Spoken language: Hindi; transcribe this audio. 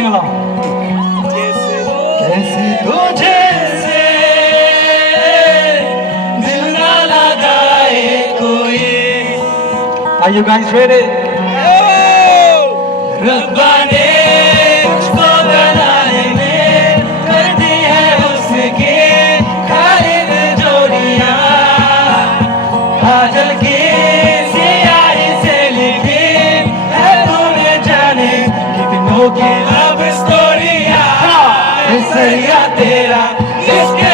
sing along. कैसे तुझे से दिल ना लगाए कोई. Are you guys ready? रब्बा ने मुझको बनाने में कर दी है उसकी खालिद जोड़ियां. काजल की सियाही से लिखी है तूने जाने कितनों की लव स्टोरियां. सरिया तेरा इसके